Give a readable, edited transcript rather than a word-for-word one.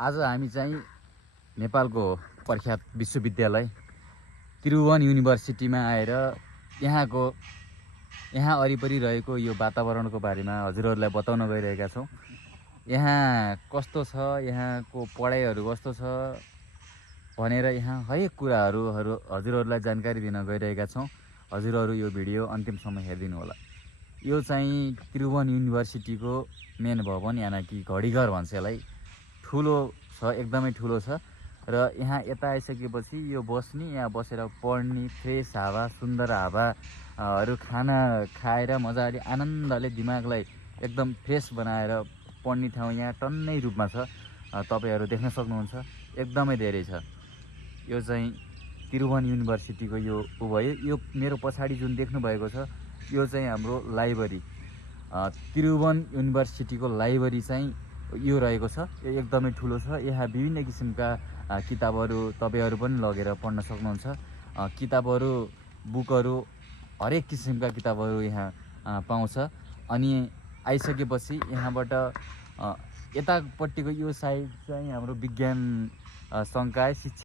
आज हामी चाहिँ नेपालको प्रख्यात विश्वविद्यालय त्रिभुवन युनिभर्सिटीमा आएर यहाँ वरिपरि रहेको यो वातावरणको बारेमा हजुरहरूलाई बताउन गइरहेका छौँ। यहाँ कस्तो छ, यहाँको पढाइहरू कस्तो छ भनेर यहाँ हरेक कुराहरू हजुरहरूलाई जानकारी दिन गइरहेका छौँ। हजुरहरू यो भिडियो अन्तिमसम्म हेरिदिनु होला। यो चाहिँ त्रिभुवन युनिभर्सिटीको मेन भवन यानि कि घडीघर भन्छ यसलाई। ठुलो छ, एकदमै ठुलो छ र यहाँ यता आइसकेपछि यो बस्ने, यहाँ बसेर पढ्ने, फ्रेस हावा, सुन्दर हावाहरू खाना खाएर मजाले आनन्दले दिमागलाई एकदम फ्रेस बनाएर पढ्ने ठाउँ यहाँ टन्नै रूपमा छ। तपाईहरु देख्न सक्नुहुन्छ, एकदमै धेरै छ। यो चाहिँ त्रिभुवन युनिभर्सिटीको यो भयो। यो मेरो पछाडि जुन देख्नु भएको छ यो चाहिँ हाम्रो लाइब्रेरी। त्रिभुवन युनिभर्सिटीको लाइब्रेरी चाहिँ यो रहेको छ। यो एकदमै ठुलो छ। यहाँ विभिन्न किसिमका किताबहरू तपाईहरु पनि लगेर पढ्न सक्नुहुन्छ। किताबहरू, बुकहरू, हरेक किसिमका किताबहरू यहाँ पाउँछ। अनि आइसकेपछि यहाँबाट यतापट्टिको यो साइड चाहिँ हाम्रो विज्ञान संकाय शिक्षा